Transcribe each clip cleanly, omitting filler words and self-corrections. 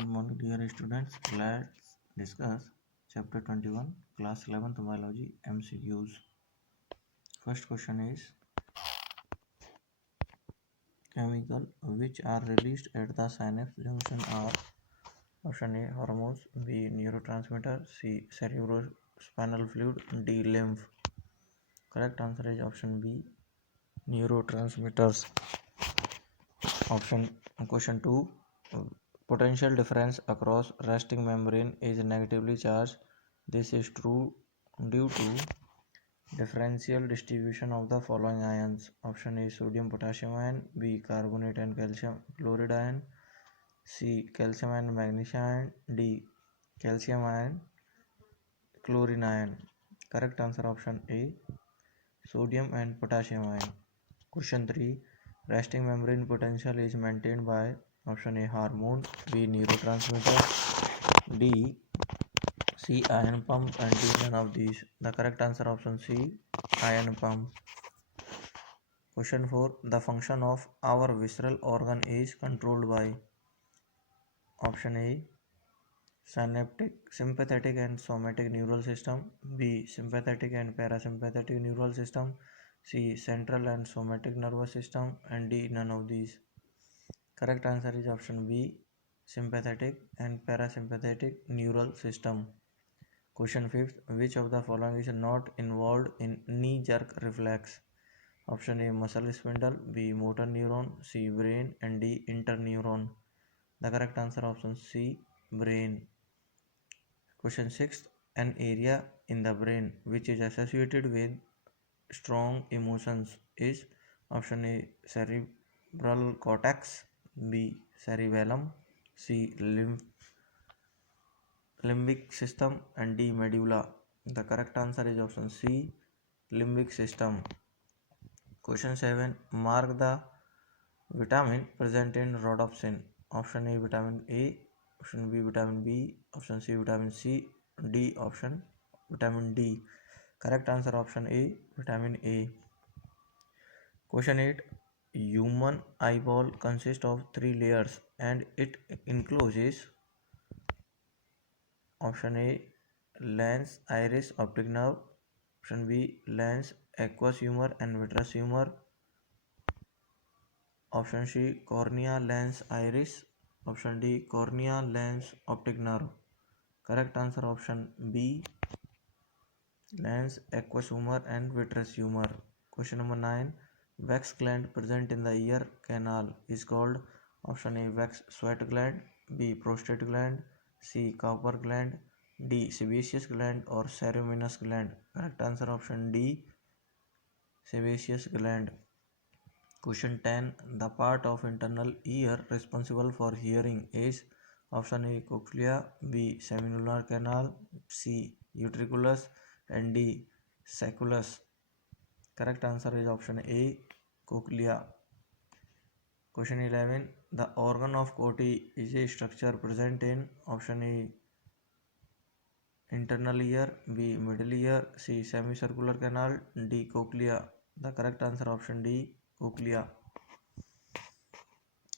Good morning, dear students. Let's discuss chapter 21, class 11th biology MCQs. First question is chemical which are released at the synapse junction are option A hormones, B neurotransmitter, C cerebrospinal fluid, D lymph. Correct answer is option B neurotransmitters. Question 2, potential difference across resting membrane is negatively charged. This is true due to differential distribution of the following ions. Option A sodium potassium ion, B carbonate and calcium chloride ion, C calcium and magnesium ion, D calcium ion chlorine ion. Correct answer option A sodium and potassium ion. Question 3, resting membrane potential is maintained by option A hormone, B neurotransmitter, D C ion pump, and D none of these. The correct answer option C ion pump. Question 4, the function of our visceral organ is controlled by option A sympathetic and somatic neural system, B sympathetic and parasympathetic neural system, C central and somatic nervous system, and D none of these. Correct answer is option B sympathetic and parasympathetic neural system. Question 5, which of the following is not involved in knee jerk reflex? Option A muscle spindle, B motor neuron, C brain, and D interneuron. The correct answer option C brain. Question 6, an area in the brain which is associated with strong emotions is option A cerebral cortex, B cerebellum, C limbic system, and D medulla. The correct answer is option C limbic system. Question 7, mark the vitamin present in rhodopsin. Option A vitamin A, option B vitamin B, option C vitamin C, D option vitamin D. Correct answer option A vitamin A. Question 8, human eyeball consists of 3 layers and it encloses option A lens, iris, optic nerve, option B lens, aqueous humor and vitreous humor, option C cornea, lens, iris, option D cornea, lens, optic nerve. Correct answer option B lens, aqueous humor and vitreous humor. Question number 9, wax gland present in the ear canal is called option A wax sweat gland, B prostate gland, C copper gland, D sebaceous gland or ceruminous gland. Correct answer option D sebaceous gland. Question 10, the part of internal ear responsible for hearing is option A cochlea, B semilunar canal, C utriculus, and D sacculus. Correct answer is option A cochlea. Question 11, the organ of Corti is a structure present in option A internal ear, B middle ear, C semicircular canal, D cochlea. The correct answer option D cochlea.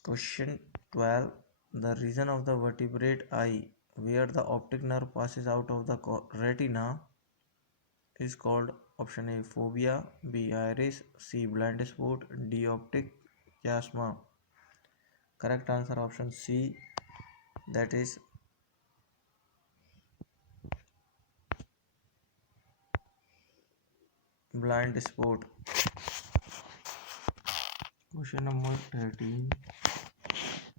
Question 12, the region of the vertebrate eye where the optic nerve passes out of the retina is called option A fovea, B iris, C blind spot, D optic chiasma. Correct answer option C, that is blind spot. Question number 13,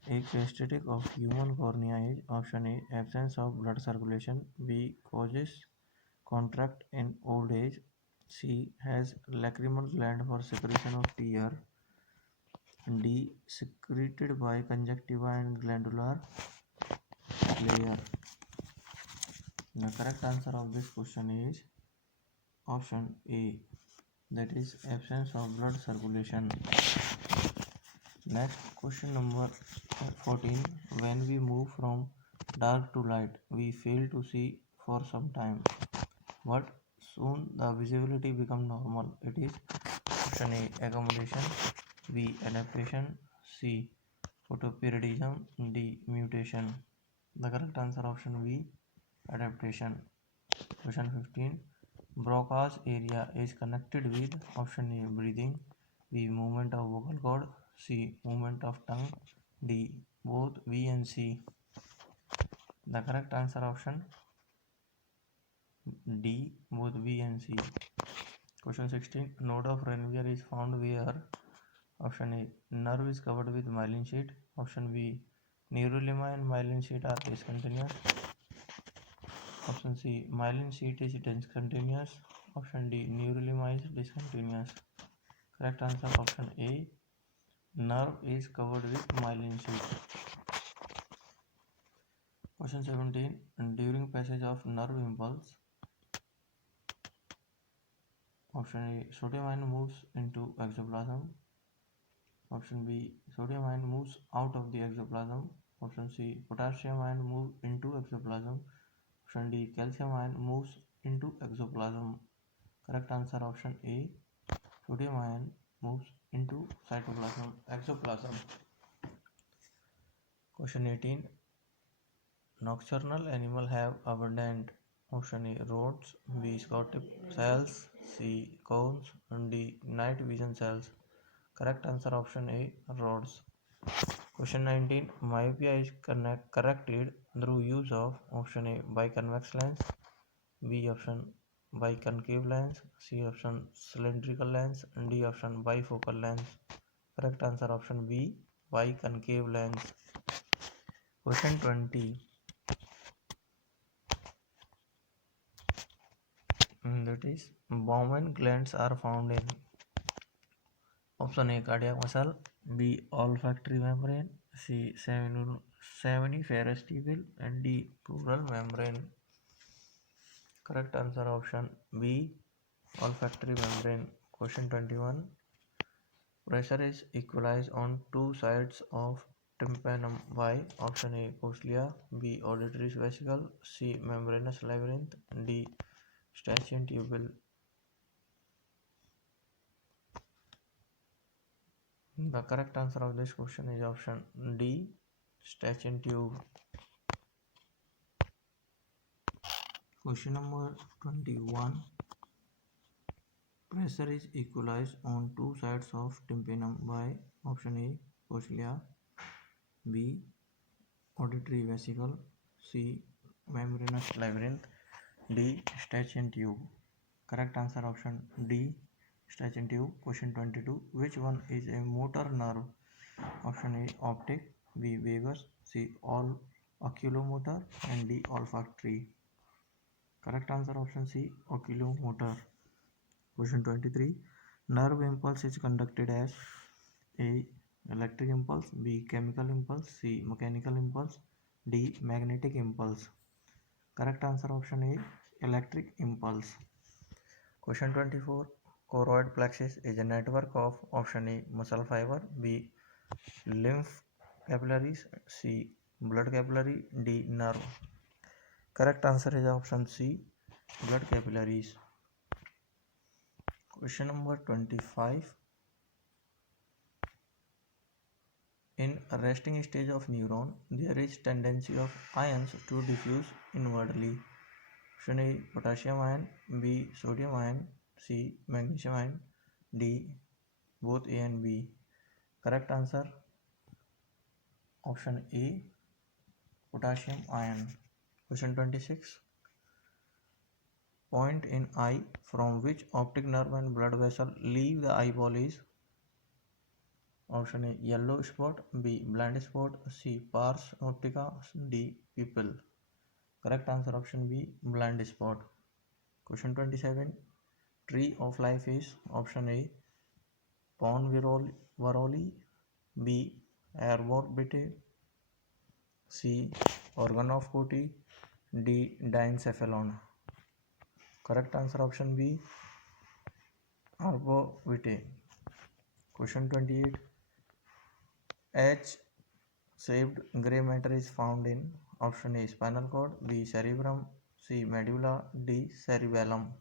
a characteristic of human cornea is option A absence of blood circulation, B causes contract in old age, C has lacrimal gland for secretion of tear, D secreted by conjunctiva and glandular layer. The correct answer of this question is option A, that is absence of blood circulation. Next, question number 14, when we move from dark to light we fail to see for some time, but soon the visibility becomes normal. It is option A accumulation, B adaptation, C photoperiodism, D mutation. The correct answer option B, adaptation. Question 15. Broca's area is connected with option A, breathing, B, movement of vocal cord, C, movement of tongue, D, both B and C. The correct answer option D, both B and C. Question 16. Node of Ranvier is found where? Option A, nerve is covered with myelin sheet. Option B, neurulima and myelin sheet are discontinuous. Option C, myelin sheet is discontinuous. Option D, neurulima is discontinuous. Correct answer option A, nerve is covered with myelin sheet. Question 17. During passage of nerve impulse, option A, sodium ion moves into exoplasm. Option B, sodium ion moves out of the exoplasm. Option C, potassium ion moves into exoplasm. Option D, calcium ion moves into exoplasm. Correct answer option A, sodium ion moves into exoplasm. Question 18. Nocturnal animal have abundant. Option A, rods, B, scotic cells, C, cones, and D, night vision cells. Correct answer option A, rods. Question 19. Myopia is corrected through use of option A, biconvex lens, B option biconcave lens, C option cylindrical lens, and D option bifocal lens. Correct answer option B, biconcave lens. Question 20. That is, Bowman glands are found in option A, cardiac muscle, B, olfactory membrane, C, seminiferous tubule, and D, pleural membrane. Correct answer option B, olfactory membrane. Question 21. Pressure is equalized on two sides of tympanum by option A, cochlea, B, auditory vesicle, C, membranous labyrinth, D, Stachyon tubule. The correct answer of this question is option D, Stachyon tube. Question number 21. Pressure is equalized on two sides of tympanum by option A, cochlea, B, auditory vesicle, C, membranous labyrinth, D, Stachyon tube. Correct answer option D, Stachyon tube. Question 22. Which one is a motor nerve? Option A, optic, B, vagus, C, oculomotor, and D, olfactory. Correct answer option C, oculomotor. Question 23. Nerve impulse is conducted as A, electric impulse, B, chemical impulse, C, mechanical impulse, D, magnetic impulse. Correct answer option A, electric impulse. Question 24. Choroid plexus is a network of option A, muscle fiber, B, lymph capillaries, C, blood capillary, D, nerve. Correct answer is option C, blood capillaries. Question number 25. In a resting stage of neuron, there is tendency of ions to diffuse inwardly. Option A, potassium ion, B, sodium ion, C, magnesium ion, D, both A and B. Correct answer option A, potassium ion. Question 26. Point in eye from which optic nerve and blood vessel leave the eyeball is option A, yellow spot, B, blind spot, C, pars optica, D, pupil. Correct answer option B, blind spot. Question 27. Tree of life is option A, pon viroli, B, arbor C, organ of Coti, D, diencephalon. Correct answer option B, arbor. Question 28. H-shaped gray matter is found in option A, spinal cord, B, cerebrum, C, medulla, D, cerebellum.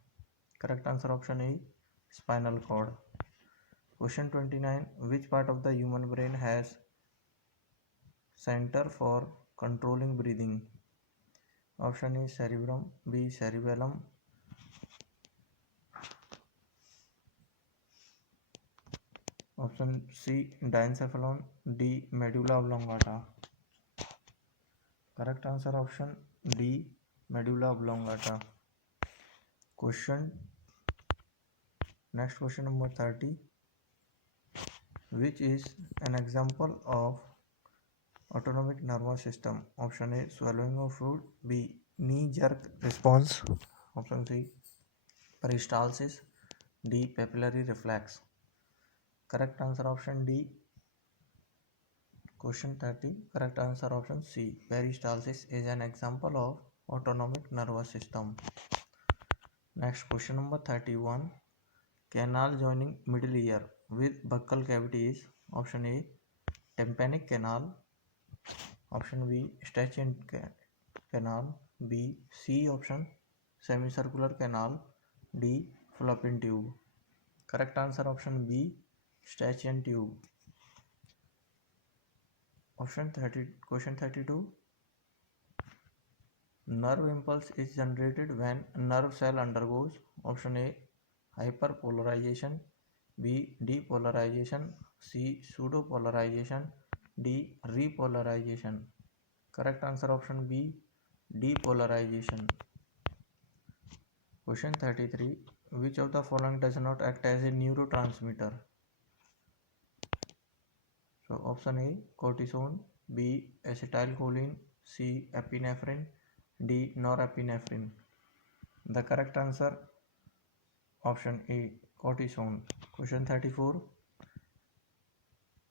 Correct answer option A, spinal cord. Question 29. Which part of the human brain has center for controlling breathing. Option A cerebrum, B cerebellum, option C diencephalon, D medulla oblongata. Correct answer option D medulla oblongata. Next question number 30. Which is an example of autonomic nervous system? Option A swallowing of food, B knee jerk response, option C peristalsis, D papillary reflex. Correct answer option D. Question 30. Correct answer option C. Peristalsis is an example of autonomic nervous system. Next question number 31. Canal joining middle ear with buccal cavity is option A tympanic canal, option B Stachyan canal, B C option semicircular canal, D fallopian tube. Correct answer option B Stachyan tube. Question 32. Nerve impulse is generated when nerve cell undergoes option A hyperpolarization, B depolarization, C pseudopolarization, D repolarization. Correct answer option B depolarization. Question 33. Which of the following does not act as a neurotransmitter? So option A cortisone, B acetylcholine, C epinephrine, D norepinephrine. The correct answer option A cortisone. Question 34.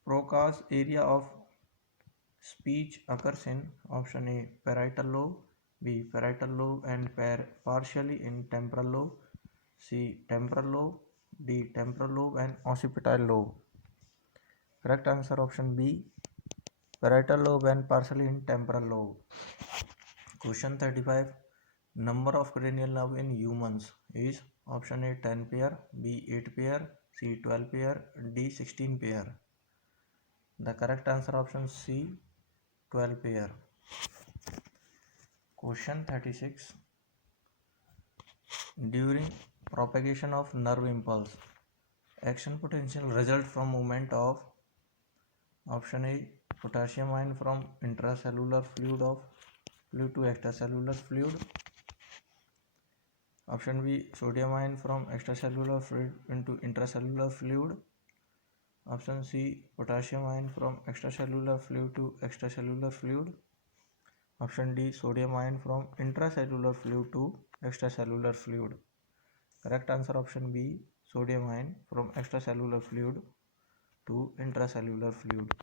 Broca's area of speech occurs in option A parietal lobe, B parietal lobe and partially in temporal lobe, C temporal lobe, D temporal lobe and occipital lobe. Correct answer option B parietal lobe and partially in temporal lobe. Question 35. Number of cranial nerve in humans is option A 10 pair, B 8 pair, C 12 pair, D 16 pair. The correct answer option C 12 pair. Question 36. During propagation of nerve impulse, action potential result from movement of option A potassium ion from intracellular fluid to extracellular fluid, option B sodium ion from extracellular fluid into intracellular fluid, option C potassium ion from extracellular fluid to extracellular fluid, option D sodium ion from intracellular fluid to extracellular fluid. Correct answer option B sodium ion from extracellular fluid to intracellular fluid.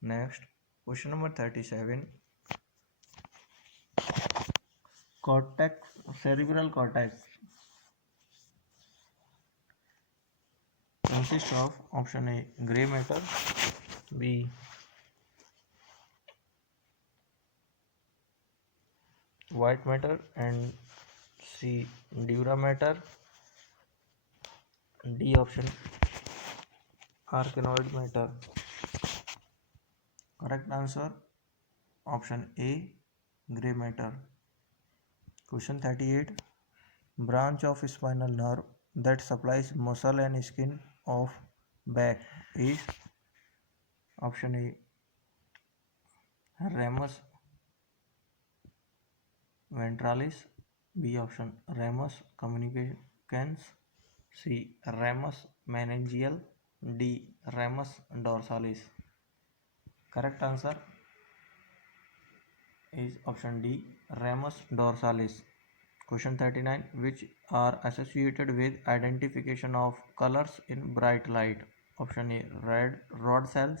Next question number 37. Cerebral cortex consists of option A gray matter, B white matter and C dura matter, D option arachnoid matter. Correct answer option A gray matter. Question 38. Branch of spinal nerve that supplies muscle and skin of back is option A ramus ventralis, B option ramus communicans, C ramus meningeal, D ramus dorsalis. Correct answer is option D ramus dorsalis. Question 39. Which are associated with identification of colors in bright light? Option A red rod cells,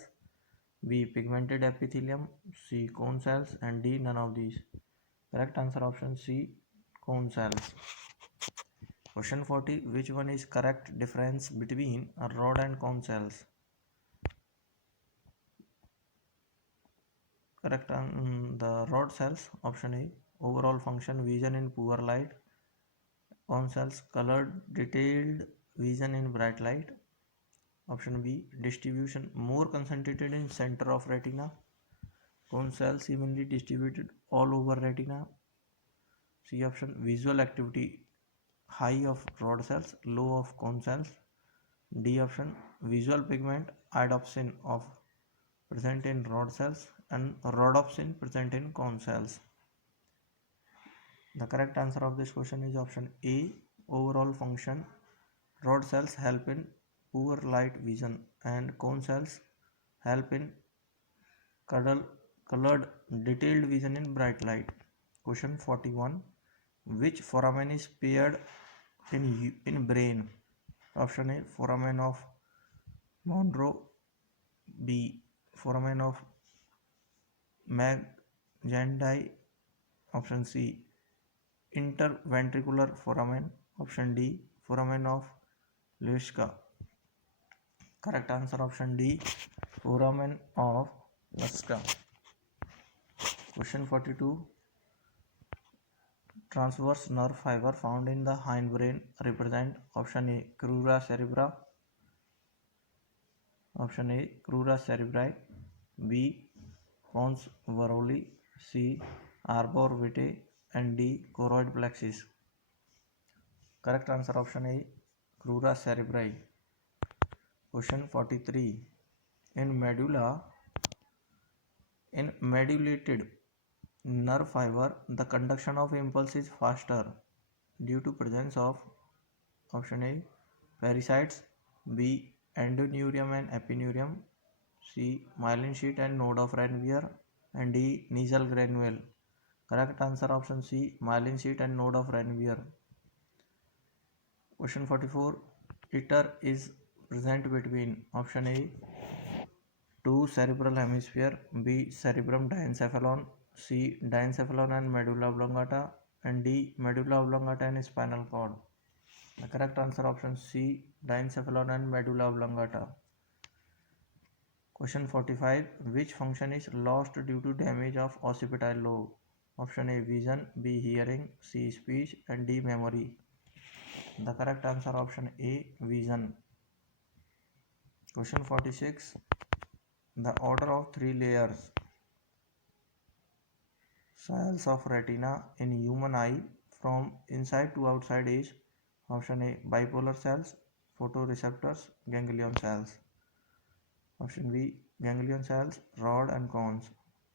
B pigmented epithelium, C cone cells and D none of these. Correct answer option C cone cells. Question 40. Which one is correct difference between a rod and cone cells? Correct the rod cells option A overall function vision in poor light, cone cells colored detailed vision in bright light, option B distribution more concentrated in center of retina, Cone cells evenly distributed all over retina. C option, visual activity high of rod cells, low of cone cells. D option, visual pigment iodopsin of present in rod cells and rhodopsin present in cone cells. The correct answer of this question is option A, overall function. Rod cells help in poor light vision and cone cells help in colored detailed vision in bright light. Question 41. Which foramen is paired in brain? Option A, foramen of Monroe. B, foramen of Magendie. Option C, interventricular foramen. Option D, foramen of Luschka. Correct answer option D, foramen of Luschka. Question 42. Transverse nerve fiber found in the hindbrain represent option A, crura cerebra. Option A, crura cerebri. B, pons varoli. C, arbor vitae. And D, choroid plexus. Correct answer option A, crura cerebri. Question 43. In medullated nerve fiber, the conduction of impulse is faster due to presence of option A, pericytes. B, endoneurium and epineurium. C, myelin sheath and node of Ranvier. And D, nasal granule. Correct answer option C, myelin sheath and node of Ranvier. Question 44. Iter is present between option A, two cerebral hemisphere. B, cerebrum diencephalon. C, diencephalon and medulla oblongata. And D, medulla oblongata and spinal cord. The correct answer option C, diencephalon and medulla oblongata. Question 45. Which function is lost due to damage of occipital lobe? Option A, vision. B, hearing. C, speech. And D, memory. The correct answer option A, vision. Question 46. The order of three layers cells of retina in human eye from inside to outside is option A, bipolar cells, photoreceptors, ganglion cells. Option B, ganglion cells, rod and cones.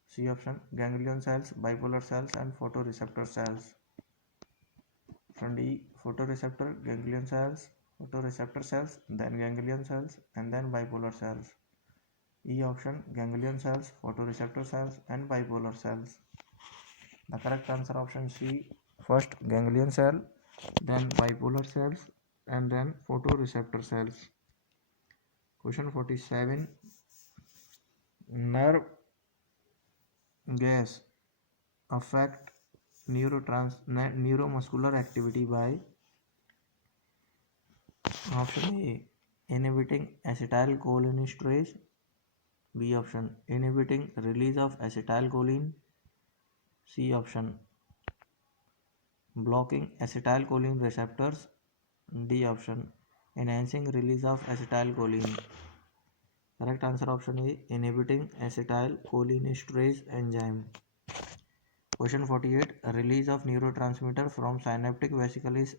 C option, ganglion cells, bipolar cells and photoreceptor cells. Option D, photoreceptor, ganglion cells, photoreceptor cells, then ganglion cells and then bipolar cells. E option, ganglion cells, photoreceptor cells and bipolar cells. The correct answer option C, first ganglion cell, then bipolar cells and then photoreceptor cells. Question 47. Nerve gas affect neuromuscular activity by option A, inhibiting acetylcholinesterase. B option, inhibiting release of acetylcholine. C option, blocking acetylcholine receptors. D option, enhancing release of acetylcholine. Correct answer option A, inhibiting acetylcholinesterase enzyme. Question 48. Release of neurotransmitter from synaptic vesicle is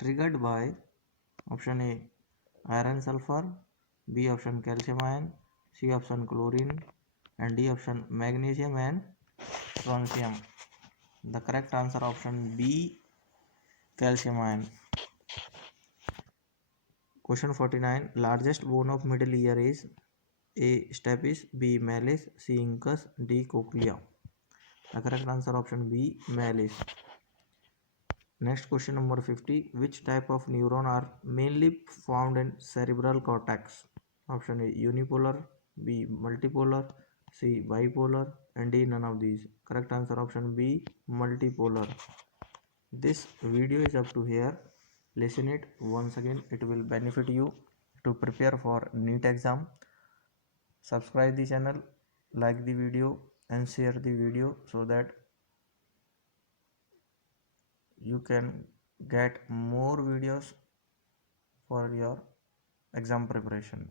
triggered by option A, iron sulfur. B option, calcium ion. C option, chlorine. And D option, magnesium and strontium. The correct answer option B, calcium ion. Question 49. Largest bone of middle ear is A, stapes. B, malleus. C, incus. D, cochlea. The correct answer option B, malleus. Next question number 50. Which type of neuron are mainly found in cerebral cortex? Option A, unipolar. B, multipolar. C, bipolar. And D, none of these. Correct answer option B, multipolar. This video is up to here. Listen it once again. It will benefit you to prepare for NEET exam. Subscribe the channel, like the video and share the video so that you can get more videos for your exam preparation.